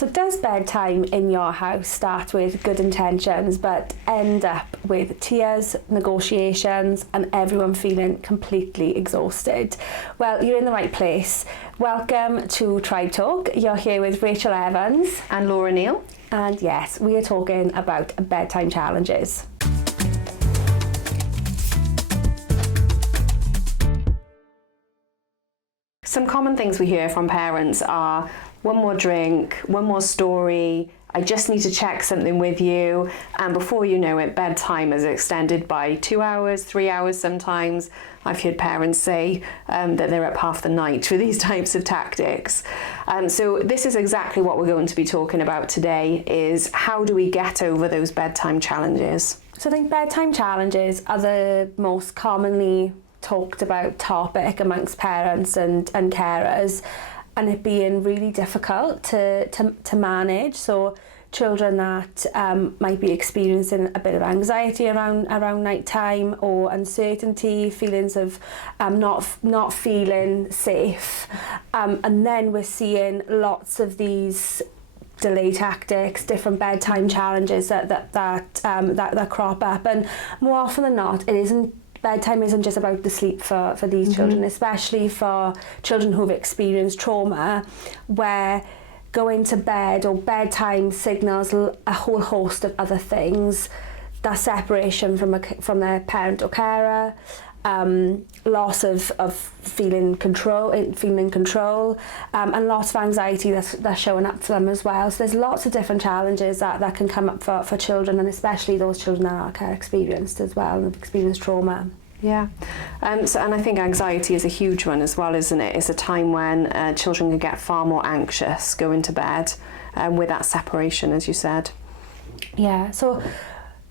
So does bedtime in your house start with good intentions but end up with tears, negotiations and everyone feeling completely exhausted? Well, you're in the right place. Welcome to Tribe Talk. You're here with Rachel Evans and Laura Neal. And yes, we are talking about bedtime challenges. Some common things we hear from parents are one more drink, one more story, I just need to check something with you, and before you know it, bedtime is extended by 2 hours, 3 hours sometimes. I've heard parents say that they're up half the night for these types of tactics. So this is exactly what we're going to be talking about today, is how do we get over those bedtime challenges? So I think bedtime challenges are the most commonly talked about topic amongst parents and carers, and it being really difficult to manage. So children that might be experiencing a bit of anxiety around night time, or uncertainty, feelings of not feeling safe, and then we're seeing lots of these delay tactics, different bedtime challenges that crop up, and more often than not, bedtime isn't just about the sleep for these children, especially for children who've experienced trauma, where going to bed or bedtime signals a whole host of other things. That separation from their parent or carer, loss of feeling in control, and lots of anxiety that's showing up for them as well. So there's lots of different challenges that can come up for children, and especially those children that are care experienced as well and have experienced trauma. Yeah, and I think anxiety is a huge one as well, isn't it? It's a time when children can get far more anxious going to bed with that separation, as you said. Yeah, so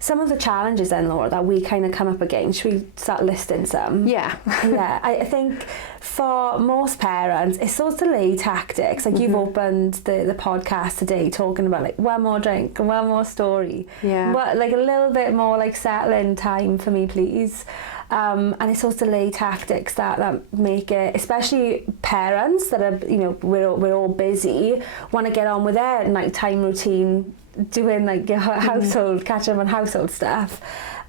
some of the challenges then, Laura, that we kind of come up against, should we start listing some? Yeah. Yeah, I think for most parents, it's those delay tactics. Like you've opened the podcast today talking about like one more drink and one more story. Yeah. But like a little bit more like settling time for me, please. And it's those delay tactics that make it, especially parents that are, we're all busy, want to get on with their nighttime routine, doing like your household, catching up on household stuff.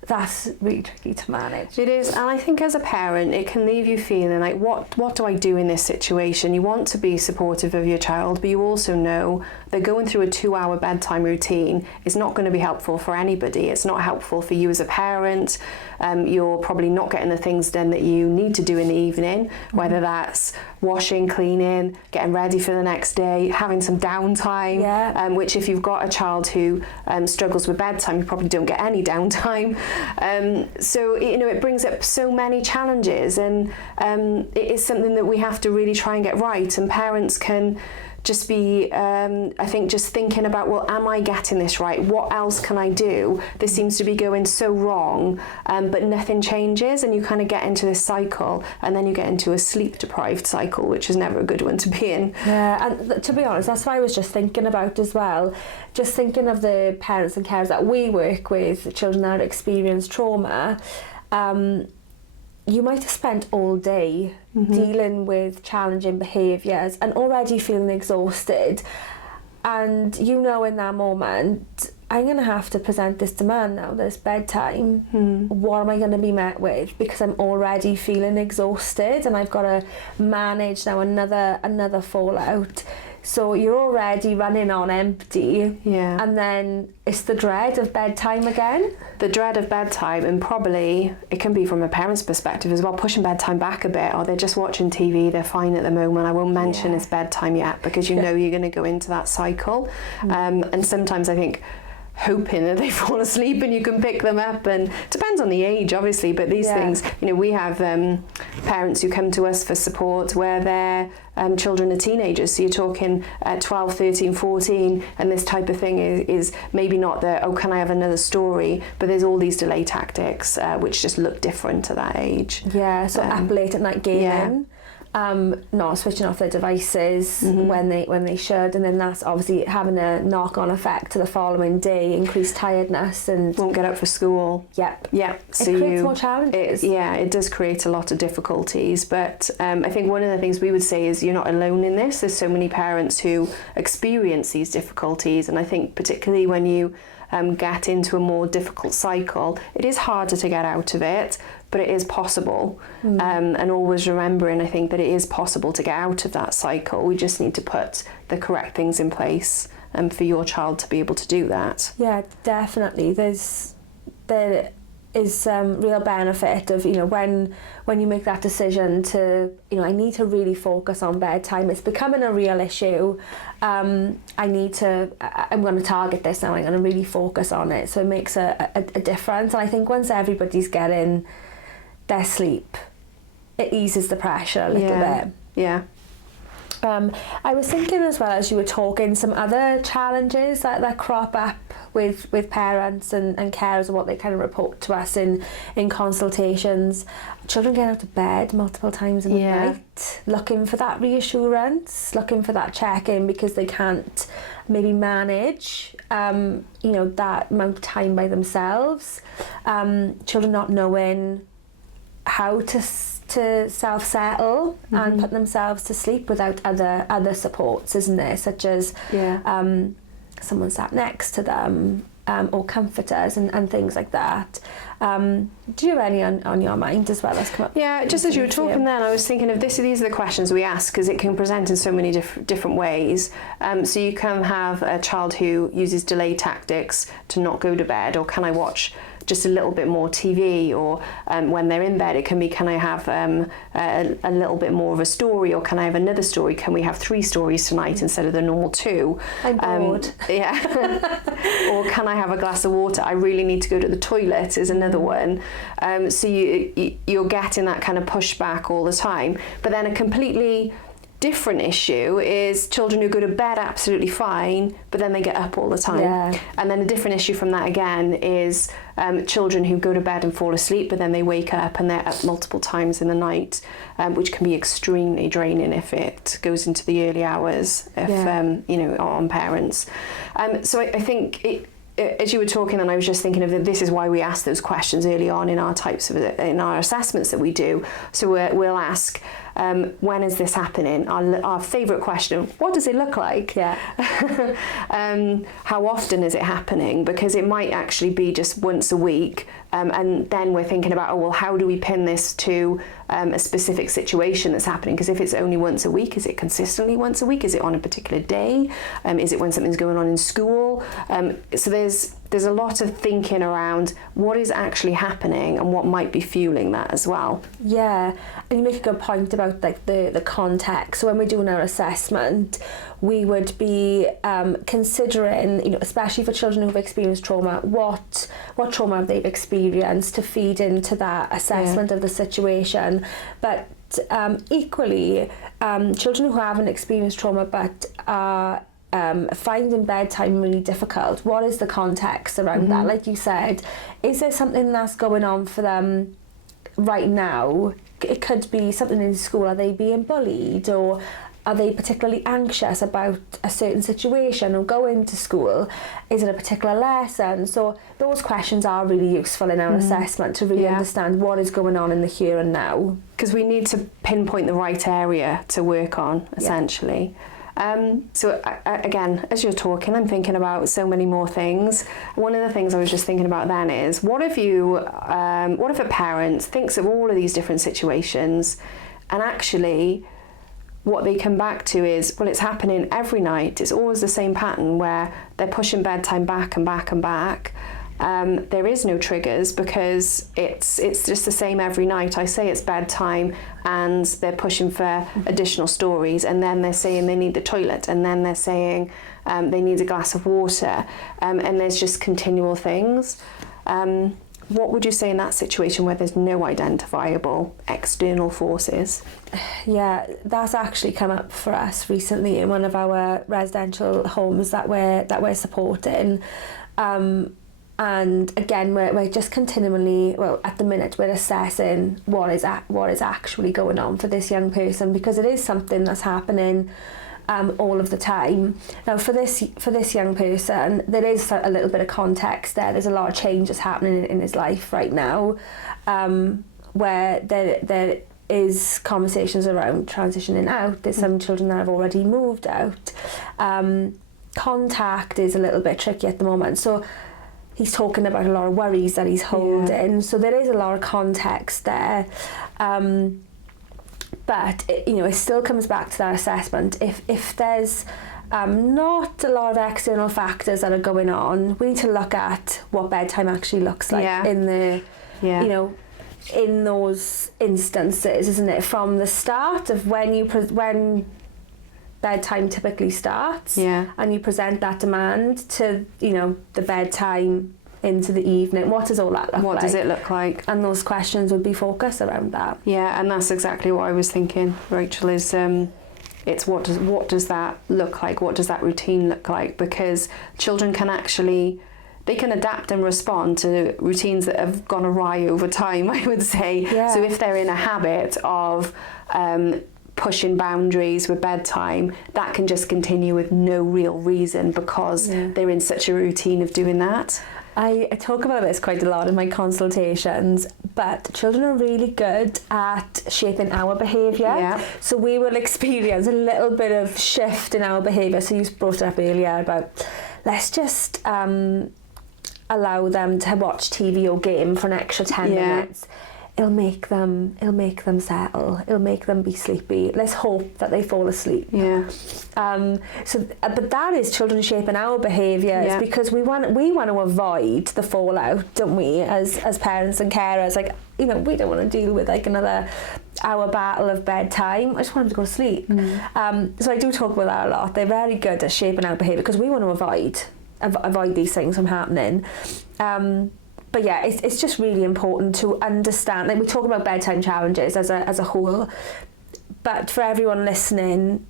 That's really tricky to manage. It is, and I think as a parent it can leave you feeling like, what do I do in this situation? You want to be supportive of your child, but you also know that going through a 2-hour bedtime routine is not going to be helpful for anybody. It's not helpful for you as a parent. You're probably not getting the things done that you need to do in the evening, whether that's washing, cleaning, getting ready for the next day, having some downtime, which if you've got a child who struggles with bedtime, you probably don't get any downtime. So it brings up so many challenges, and it is something that we have to really try and get right, and parents can just be I think just thinking about, well, am I getting this right? What else can I do? This seems to be going so wrong, but nothing changes, and you kind of get into this cycle, and then you get into a sleep deprived cycle, which is never a good one to be in. Yeah, and to be honest, that's what I was just thinking about as well. Just thinking of the parents and carers that we work with, children that experience trauma. You might have spent all day dealing with challenging behaviours and already feeling exhausted, and in that moment, I'm going to have to present this demand now, this bedtime. What am I going to be met with? Because I'm already feeling exhausted, and I've got to manage now another fallout. So you're already running on empty, and then it's the dread of bedtime again. The dread of bedtime, and probably it can be from a parent's perspective as well, pushing bedtime back a bit, or they're just watching TV, they're fine at the moment. I won't mention it's bedtime yet, because you know you're going to go into that cycle. And sometimes I think hoping that they fall asleep and you can pick them up, and it depends on the age obviously, but these things, we have parents who come to us for support where their children are teenagers, so you're talking 12, 13, 14, and this type of thing is maybe not can I have another story, but there's all these delay tactics which just look different at that age. So up late at night gaming. not switching off their devices when they should, and then that's obviously having a knock-on effect to the following day, increased tiredness, and won't get up for school. Yep. So it creates more challenges. It does create a lot of difficulties, but I think one of the things we would say is you're not alone in this. There's so many parents who experience these difficulties, and I think particularly when you get into a more difficult cycle, it is harder to get out of it, but it is possible. And always remembering, I think, that it is possible to get out of that cycle. We just need to put the correct things in place for your child to be able to do that. Yeah, definitely. There is real benefit of, when you make that decision to, I need to really focus on bedtime. It's becoming a real issue. I'm going to target this now. I'm going to really focus on it. So it makes a difference. And I think once everybody's getting their sleep, it eases the pressure a little bit. Yeah. I was thinking as well, as you were talking, some other challenges that crop up with parents and carers, and what they kind of report to us in consultations. Children getting out of bed multiple times in the night, looking for that reassurance, looking for that check-in, because they can't maybe manage that amount of time by themselves. Children not knowing how to self-settle and put themselves to sleep without other supports, isn't there? Such as someone sat next to them, or comforters and things like that. Do you have any on your mind as well that's come up? Yeah, just as you were talking then, I was thinking of these are the questions we ask, because it can present in so many different ways. So you can have a child who uses delay tactics to not go to bed, or can I watch just a little bit more TV, or when they're in bed it can be, can I have a little bit more of a story, or can I have another story, can we have 3 stories tonight instead of the normal 2? I'm bored. Or can I have a glass of water, I really need to go to the toilet, is another one. So you're getting that kind of pushback all the time. But then a completely different issue is children who go to bed absolutely fine, but then they get up all the time. And then a different issue from that again is children who go to bed and fall asleep, but then they wake up and they're up multiple times in the night, which can be extremely draining if it goes into the early hours, on parents. So I think as you were talking, then I was just thinking of that. This is why we ask those questions early on in our assessments that we do. So we'll ask, when is this happening? Our favourite question: what does it look like? How often is it happening? Because it might actually be just once a week, and then we're thinking about, how do we pin this to a specific situation that's happening? Because if it's only once a week, is it consistently once a week? Is it on a particular day? Is it when something's going on in school? So there's a lot of thinking around what is actually happening and what might be fueling that as well. Yeah, and you make a good point about the context. So when we're doing our assessment, we would be considering, especially for children who've experienced trauma, what trauma have they experienced, to feed into that assessment of the situation. But equally, children who haven't experienced trauma but are finding bedtime really difficult, what is the context around that? Like you said, is there something that's going on for them right now? It could be something in school. Are they being bullied, or are they particularly anxious about a certain situation or going to school? Is it a particular lesson? So those questions are really useful in our assessment to really understand what is going on in the here and now. Because we need to pinpoint the right area to work on, essentially. So again, as you're talking, I'm thinking about so many more things. One of the things I was just thinking about then is, what if a parent thinks of all of these different situations, and actually what they come back to is, it's happening every night. It's always the same pattern where they're pushing bedtime back and back and back. There is no triggers, because it's just the same every night. I say it's bedtime and they're pushing for additional stories, and then they're saying they need the toilet, and then they're saying they need a glass of water, and there's just continual things. What would you say in that situation where there's no identifiable external forces? Yeah, that's actually come up for us recently in one of our residential homes that we're supporting. And again, we're just continually, well, at the minute, we're assessing what is actually going on for this young person, because it is something that's happening all of the time. Now, for this young person, there is a little bit of context there. There's a lot of changes happening in his life right now, where there is conversations around transitioning out. There's some children that have already moved out. Contact is a little bit tricky at the moment. So he's talking about a lot of worries that he's holding. Yeah. So there is a lot of context there. But it still comes back to that assessment. If there's not a lot of external factors that are going on, we need to look at what bedtime actually looks like in the, in those instances, isn't it? From the start of when bedtime typically starts, and you present that demand to the bedtime into the evening. What does all that look like? What does it look like? And those questions would be focused around that. Yeah, and that's exactly what I was thinking, Rachel, is it's what does that look like? What does that routine look like? Because children can they can adapt and respond to routines that have gone awry over time, I would say. Yeah. So if they're in a habit of pushing boundaries with bedtime, that can just continue with no real reason, because they're in such a routine of doing that. I talk about this quite a lot in my consultations, but children are really good at shaping our behaviour. Yeah. So we will experience a little bit of shift in our behaviour. So you brought it up earlier about, let's just allow them to watch TV or game for an extra 10 minutes. It'll make them settle. It'll make them be sleepy. Let's hope that they fall asleep. Yeah. But that is children shaping our behaviours, because we want to avoid the fallout, don't we? As parents and carers, we don't want to deal with another hour battle of bedtime. I just want them to go to sleep. So I do talk about that a lot. They're very good at shaping our behaviour, because we want to avoid these things from happening. But yeah, it's just really important to understand. We talk about bedtime challenges as a whole, but for everyone listening,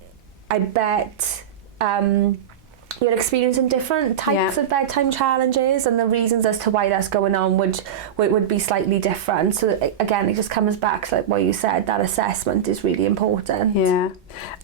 I bet you're experiencing different types of bedtime challenges, and the reasons as to why that's going on would be slightly different. So again, it just comes back to what you said. That assessment is really important. Yeah,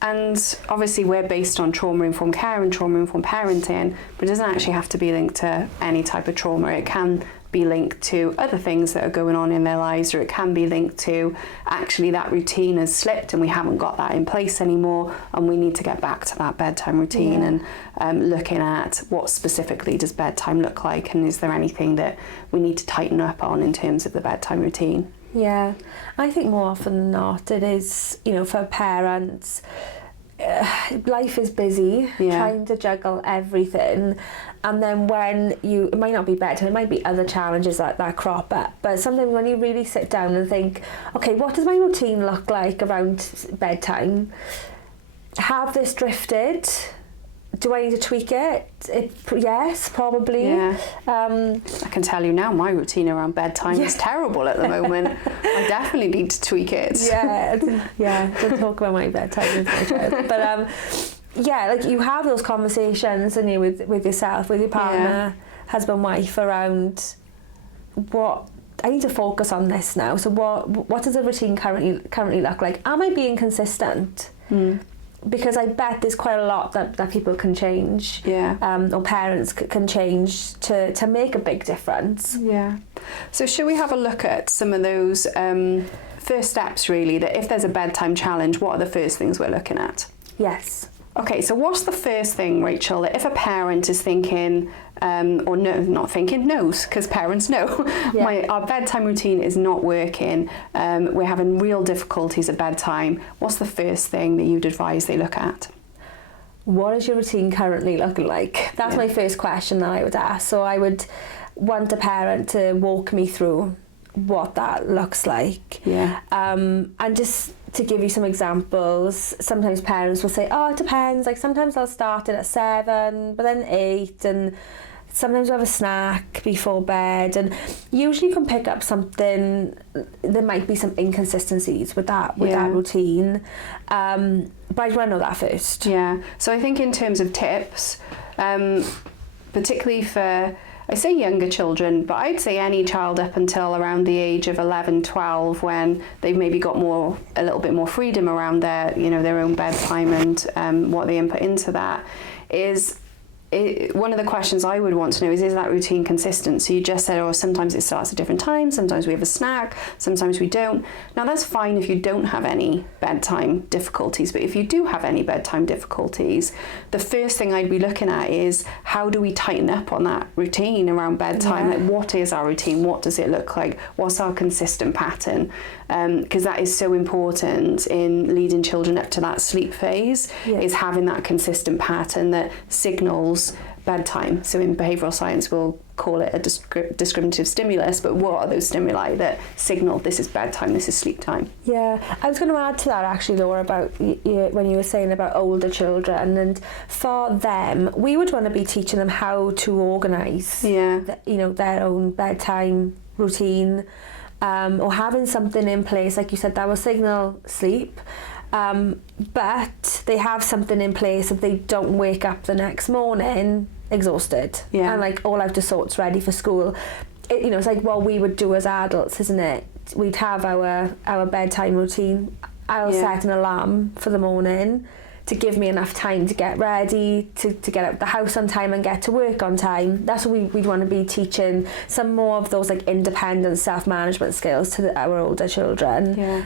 and obviously we're based on trauma-informed care and trauma-informed parenting, but it doesn't actually have to be linked to any type of trauma. It can be linked to other things that are going on in their lives, or it can be linked to actually that routine has slipped and we haven't got that in place anymore, and we need to get back to that bedtime routine and looking at what specifically does bedtime look like, and is there anything that we need to tighten up on in terms of the bedtime routine. Yeah, I think more often than not it is, for parents, life is busy, trying to juggle everything, and then it might not be bedtime, it might be other challenges that crop up, but sometimes when you really sit down and think, okay, what does my routine look like around bedtime? Have this drifted? Do I need to tweak it? Yes, probably. Yeah. I can tell you now, my routine around bedtime is terrible at the moment. I definitely need to tweak it. Don't talk about my bedtime with my child. But you have those conversations, and with yourself, with your partner, husband, wife, around what I need to focus on this now. So what does the routine currently look like? Am I being consistent? Because I bet there's quite a lot that people can change, or parents can change to make a big difference. Yeah. So should we have a look at some of those first steps, really, that if there's a bedtime challenge, what are the first things we're looking at? Yes. Okay, so what's the first thing, Rachel, that if a parent is thinking, knows, because parents know, our bedtime routine is not working, we're having real difficulties at bedtime, what's the first thing that you'd advise they look at? What is your routine currently looking like? That's my first question that I would ask. So I would want a parent to walk me through what that looks like. Yeah. And just to give you some examples, sometimes parents will say, it depends, sometimes I'll start it at 7, but then 8, and sometimes we'll have a snack before bed, and usually you can pick up something. There might be some inconsistencies with that routine, but I want to know that first. Yeah, so I think in terms of tips, particularly for I say younger children, but I'd say any child up until around the age of 11, 12, when they've maybe got a little bit more freedom around their own bedtime and what they input into that, is one of the questions I would want to know is that routine consistent? So you just said, oh, sometimes it starts at different times, sometimes we have a snack, sometimes we don't. Now that's fine if you don't have any bedtime difficulties, but if you do have any bedtime difficulties, the first thing I'd be looking at is how do we tighten up on that routine around bedtime? Like, what is our routine? What does it look like? What's our consistent pattern? Because that is so important in leading children up to that sleep phase, is having that consistent pattern that signals bedtime. So in behavioural science we'll call it a discriminative stimulus, but what are those stimuli that signal this is bedtime, this is sleep time? Yeah, I was going to add to that actually, Laura, about when you were saying about older children, and for them we would want to be teaching them how to organise their own bedtime routine, or having something in place, like you said, that will signal sleep. But they have something in place if they don't wake up the next morning exhausted and like all out of sorts, ready for school. It's like what we would do as adults, isn't it? We'd have our bedtime routine. I'll set an alarm for the morning to give me enough time to get ready, to get out the house on time and get to work on time. That's what we'd want to be teaching, some more of those like independent self-management skills to our older children.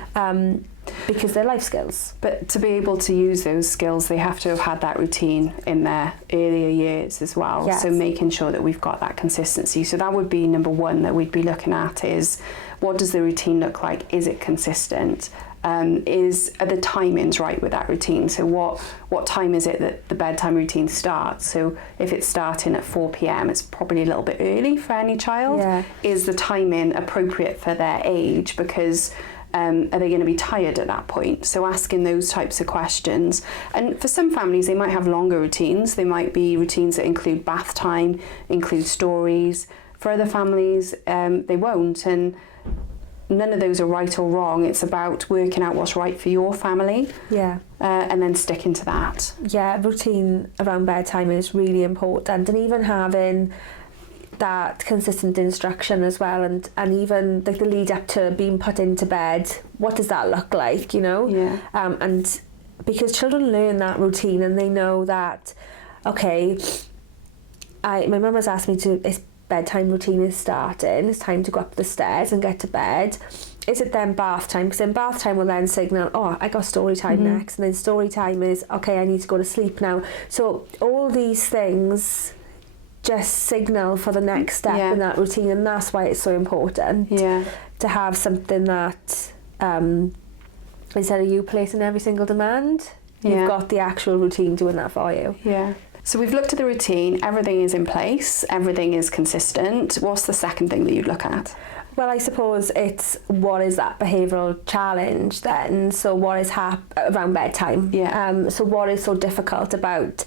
Because they're life skills. But to be able to use those skills, they have to have had that routine in their earlier years as well. Yes. So making sure that we've got that consistency. So that would be number one that we'd be looking at, is what does the routine look like? Is it consistent? Are the timings right with that routine? So what time is it that the bedtime routine starts? So if it's starting at 4 p.m, it's probably a little bit early for any child. Yeah. Is the timing appropriate for their age? Because are they going to be tired at that point? So asking those types of questions. And for some families, they might have longer routines. They might be routines that include bath time, include stories. For other families, they won't. And none of those are right or wrong. It's about working out what's right for your family. And then sticking to that. Yeah, routine around bedtime is really important. And even having that consistent instruction as well, and even like the lead up to being put into bed, what does that look like, and because children learn that routine and they know that, okay, my mum has asked me it's bedtime routine is starting, it's time to go up the stairs and get to bed. Is it then bath time? Because then bath time will then signal, oh, I got story time next, and then story time is, okay, I need to go to sleep now. So all these things just signal for the next step in that routine, and that's why it's so important to have something that instead of you placing every single demand, you've got the actual routine doing that for you. So we've looked at the routine, everything is in place, everything is consistent. What's the second thing that you'd look at? Well, I suppose it's what is that behavioural challenge then? So what is around bedtime? So what is so difficult about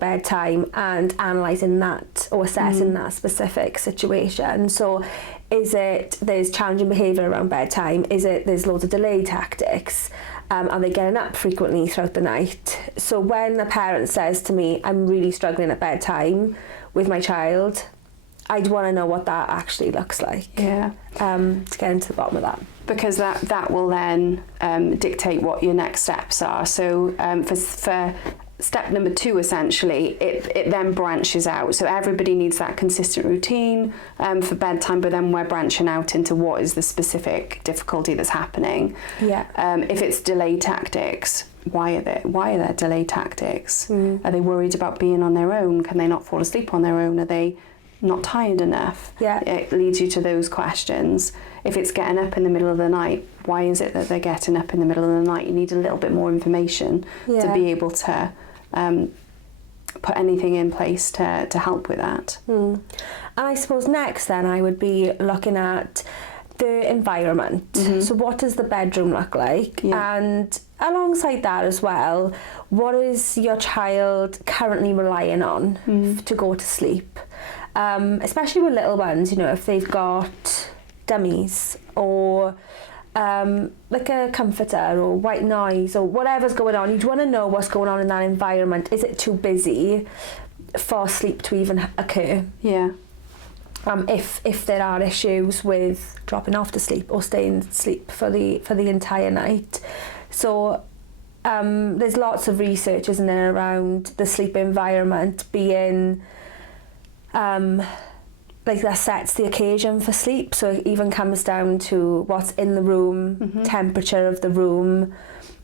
bedtime, and analysing that or assessing that specific situation? So is it there's challenging behaviour around bedtime? Is it there's loads of delay tactics? Are they getting up frequently throughout the night? So when a parent says to me, I'm really struggling at bedtime with my child, I'd want to know what that actually looks like. To get into the bottom of that. Because that will then dictate what your next steps are. So for step number 2, essentially, it then branches out. So everybody needs that consistent routine for bedtime, but then we're branching out into what is the specific difficulty that's happening. If it's delay tactics, why are there delay tactics? Are they worried about being on their own? Can they not fall asleep on their own? Are they not tired enough? It leads you to those questions. If it's getting up in the middle of the night, why is it that they're getting up in the middle of the night? You need a little bit more information to be able to put anything in place to help with that. And I suppose next then I would be looking at the environment. So what does the bedroom look like? And alongside that as well, what is your child currently relying on to go to sleep? Especially with little ones, if they've got dummies or like a comforter or white noise or whatever's going on. You'd want to know what's going on in that environment. Is it too busy for sleep to even occur? if there are issues with dropping off to sleep or staying asleep for the entire night. So there's lots of research, isn't there, around the sleep environment being like that sets the occasion for sleep. So it even comes down to what's in the room, temperature of the room,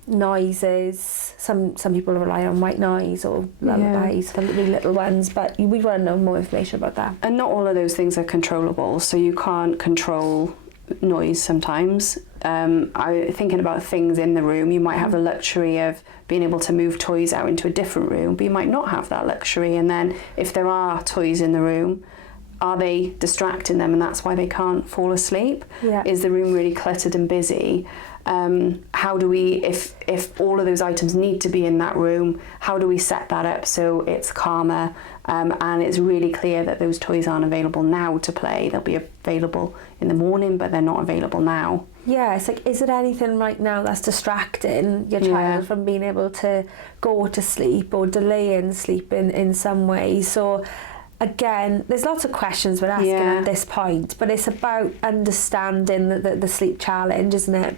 noises. Some people rely on white noise or lullabies for really little ones, but we want to know more information about that. And not all of those things are controllable, so you can't control noise sometimes. Thinking about things in the room, you might have the luxury of being able to move toys out into a different room, but you might not have that luxury. And then if there are toys in the room, are they distracting them, and that's why they can't fall asleep? Is the room really cluttered and busy? How do we, if all of those items need to be in that room, how do we set that up so it's calmer, and it's really clear that those toys aren't available now to play? They'll be available in the morning, but they're not available now. Yeah, it's like, is there anything right now that's distracting your child from being able to go to sleep or delaying sleep in some way? So again, there's lots of questions we're asking at this point, but it's about understanding the sleep challenge, isn't it?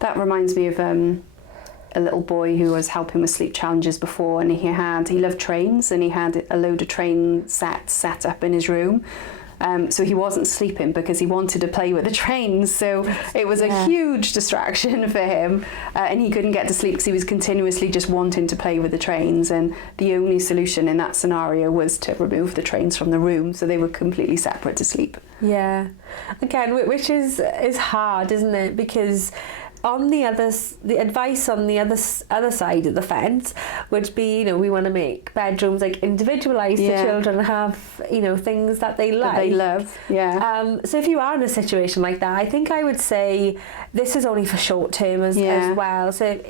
That reminds me of a little boy who was helping with sleep challenges before, and he loved trains, and he had a load of train sets set up in his room. So he wasn't sleeping because he wanted to play with the trains. So it was a huge distraction for him, and he couldn't get to sleep because he was continuously just wanting to play with the trains. And the only solution in that scenario was to remove the trains from the room, so they were completely separate to sleep. Yeah, again, which is hard, isn't it? Because the advice on the other side of the fence would be, we want to make bedrooms like individualised so children have, things that they like. That they love, so if you are in a situation like that, I think I would say this is only for short term as well. So,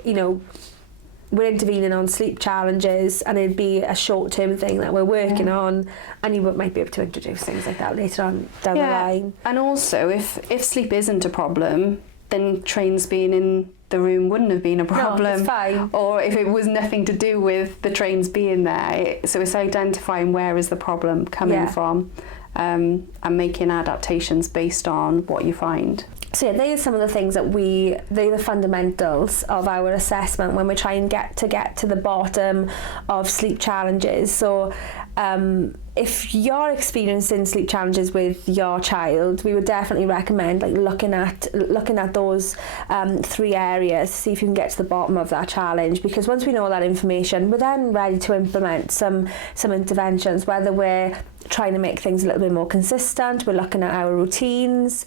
we're intervening on sleep challenges, and it'd be a short-term thing that we're working on, and you might be able to introduce things like that later on down the line. And also, if sleep isn't a problem, then trains being in the room wouldn't have been a problem. No, it's fine. Or if it was nothing to do with the trains being there. So it's identifying where is the problem coming from, and making adaptations based on what you find. So they are some of the things that they're the fundamentals of our assessment when we try and get to the bottom of sleep challenges. So if you're experiencing sleep challenges with your child, we would definitely recommend looking at those 3 areas, see if you can get to the bottom of that challenge, because once we know that information, we're then ready to implement some interventions, whether we're trying to make things a little bit more consistent, we're looking at our routines,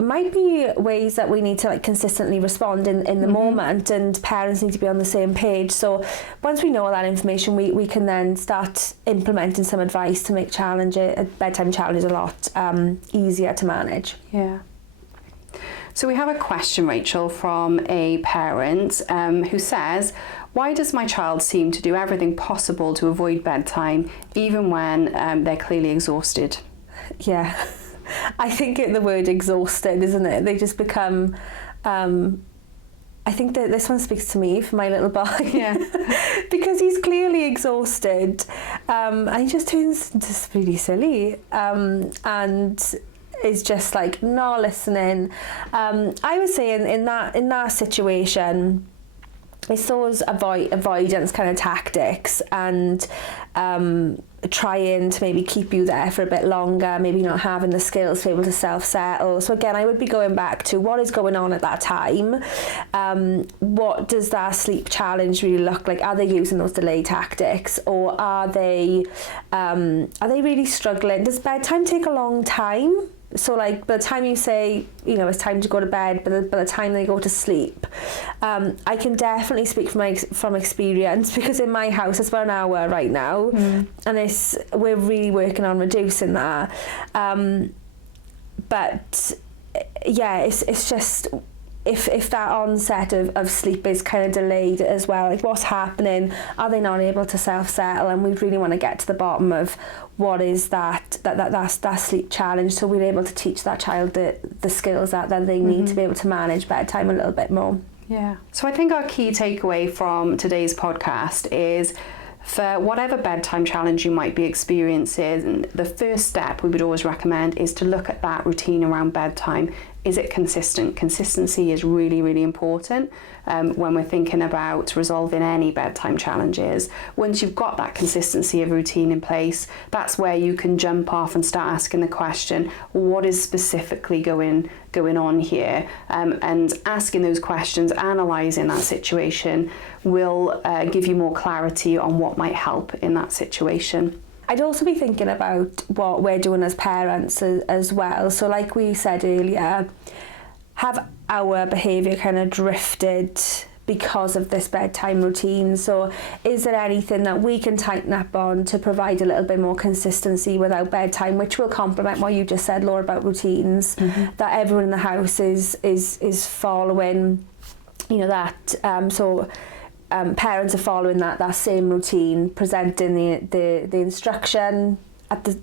might be ways that we need to consistently respond in the moment, and parents need to be on the same page. So once we know that information, we can then start implementing some advice to make bedtime challenges a lot easier to manage. Yeah. So we have a question, Rachel, from a parent who says, why does my child seem to do everything possible to avoid bedtime, even when they're clearly exhausted? Yeah, I think the word exhausted, isn't it? They just become... I think that this one speaks to me for my little boy. Yeah. Because he's clearly exhausted. And he just turns into really silly. And is just not listening. I would say in that situation, it's those avoidance kind of tactics, and trying to maybe keep you there for a bit longer, maybe not having the skills to be able to self-settle. So again, I would be going back to what is going on at that time. What does that sleep challenge really look like? Are they using those delay tactics, or are they really struggling? Does bedtime take a long time? So by the time you say, it's time to go to bed, by the time they go to sleep, I can definitely speak from experience, because in my house it's about an hour right now, and we're really working on reducing that. But yeah, it's just, if that onset of sleep is kind of delayed as well, what's happening? Are they not able to self-settle? And we really want to get to the bottom of what is that sleep challenge, so we're able to teach that child the skills that they need to be able to manage bedtime a little bit more. Yeah. So I think our key takeaway from today's podcast is For whatever bedtime challenge you might be experiencing, the first step we would always recommend is to look at that routine around bedtime. Is it consistent? Consistency is really, really important when we're thinking about resolving any bedtime challenges. Once you've got that consistency of routine in place, that's where you can jump off and start asking the question, what is specifically going on here? And asking those questions, analysing that situation will give you more clarity on what might help in that situation. I'd also be thinking about what we're doing as parents as well. So like we said earlier, have our behaviour kind of drifted because of this bedtime routine? So is there anything that we can tighten up on to provide a little bit more consistency with our bedtime, which will complement what you just said, Laura, about routines, that everyone in the house is following, that parents are following that same routine, presenting the instruction at the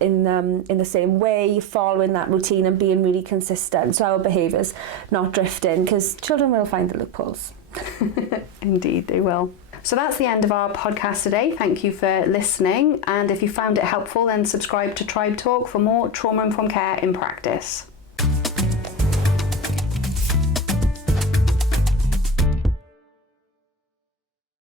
in the same way, following that routine and being really consistent, so our behaviour's not drifting, because children will find the loopholes. Indeed they will. So that's the end of our podcast today. Thank you for listening, and if you found it helpful, then subscribe to Tribe Talk for more trauma-informed care in practice.